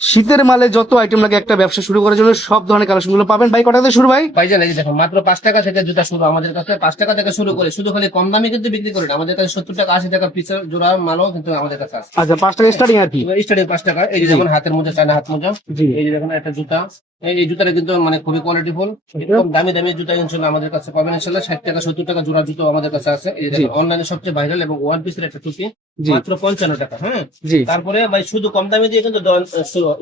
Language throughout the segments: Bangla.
শীতের মালে যত আইটেম লাগে একটা ব্যবসা শুরু করার জন্য সব ধরনের কালেকশন গুলো পাবেন। ভাই কটা থেকে শুরু ভাই? ভাইজান এই যে দেখো মাত্র 5 টাকা থেকে জুতা শুরু আমাদের কাছে, 5 টাকা থেকে শুরু করে, শুধু খালি কম দামে কিন্তু বিক্রি করেন আমাদের কাছে। 70 টাকা 80 টাকা পিসের জোড়া মালও কিন্তু আমাদের কাছে আছে। আচ্ছা 5 টাকা স্টার্টিং আর কি। স্টার্টিং 5 টাকা। এই যে জি। যেমন হাতের মোজা, চায়না হাত মোজা। জি। এই যে দেখুন একটা জুতা, এই জুতাটা কিন্তু মানে খুবই কোয়ালিটি ফুল, একদম দামি দামি জুতা ইনশাল্লাহ আমাদের কাছে পাবেন। ইনশাল্লাহ 60 টাকা 70 টাকা জোড়া জুতো আমাদের কাছে আছে। এই যে দেখুন অনলাইনে সবচেয়ে ভাইরাল এবং ওয়ান পিসের একটা টুপি, জি। মাত্র 55 টাকা। হ্যাঁ, জি। তারপরে ভাই শুধু কম দামে দিয়ে কিন্তু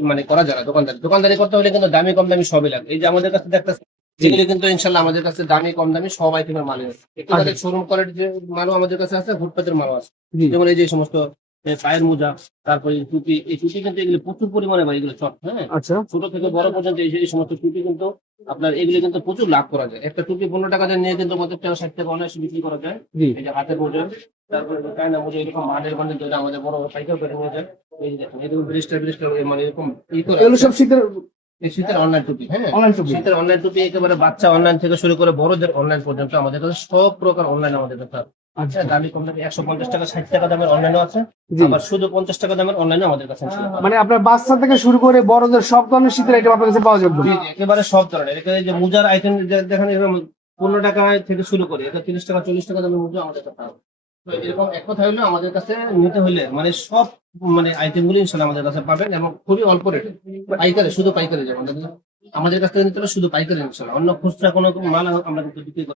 মানে করা যায় না। দোকানদারি করতে হলে কিন্তু দামি কম দামি সবই লাগে। এই যে আমাদের কাছে দেখতেছেন, জি। এগুলো কিন্তু ইনশাল্লাহ আমাদের কাছে দামি কম দামি সব আইটেমের মাল আছে। একেবারে আচ্ছা। শোরুম কোয়ালিটির যে মালও আমাদের কাছে আছে, ফুটপাতের মালও আছে। জি। যেমন এই যে সমস্ত পায়ের মোজা, তারপরে এই টুপি, এই টুপি কিন্তু এগুলো প্রচুর পরিমাণে ভাই এগুলো চট। হ্যাঁ, আচ্ছা। ছোট থেকে বড় পর্যন্ত এই সমস্ত টুপি কিন্তু আপনার এগুলো কিন্তু প্রচুর লাভ করা যায়। একটা টুপি 15 টাকা দিয়ে নিয়ে কিন্তু 50 টাকা 60 টাকা অনায়াসে বিক্রি করা যায়। জি। এই যে হাতের মোজা, তারপরে চায়না মোজা, এরকম মানের বান্ডেল ধরে আমাদের বড় পাইকার করে নিয়ে যায়। এই যে দেখুন এরকম ব্রিস্টার মানে এরকম করে এগুলো সব শীতের এই শীতের অনলাইন টুপি। হ্যাঁ, অনলাইন টুপি। শীতের অনলাইন টুপি একেবারে বাচ্চা অনলাইন থেকে শুরু করে বড়দের অনলাইন পর্যন্ত আমাদের কাছে সব প্রকার অনলাইন আমাদের কাছে আছে। আচ্ছা। দামি কম দামি 150 টাকা 60 টাকা দামের অনলাইনও আছে, জি। আবার শুধু 50 টাকা দামের অনলাইনে আমাদের কাছে আছে। মানে আপনার বাচ্চা থেকে শুরু করে বড়দের সব ধরনের শীতের আইটেম আপনার কাছে পাওয়া যাবে। জি, জি, একেবারে সব ধরনের। এখানে যে মোজার আইটেম দেখেন, এরকম 15 টাকা থেকে শুরু করে এটা 30 টাকা 40 টাকা দামের মোজা আমাদের কাছে আছে। তো এরকম এক কথা হলো আমাদের কাছে নিতে হলে মানে সব মানে আইটেম গুলো ইনশাল্লাহ আমাদের কাছে পাবেন এবং খুবই অল্প রেটে। পাইকারি, শুধু পাইকারি, যেমন আমাদের কাছ থেকে নিতে হলে শুধু পাইকারি ইনশাল্লাহ। অন্য খুচরা কোনো মাল আমরা কিন্তু বিক্রি করি না।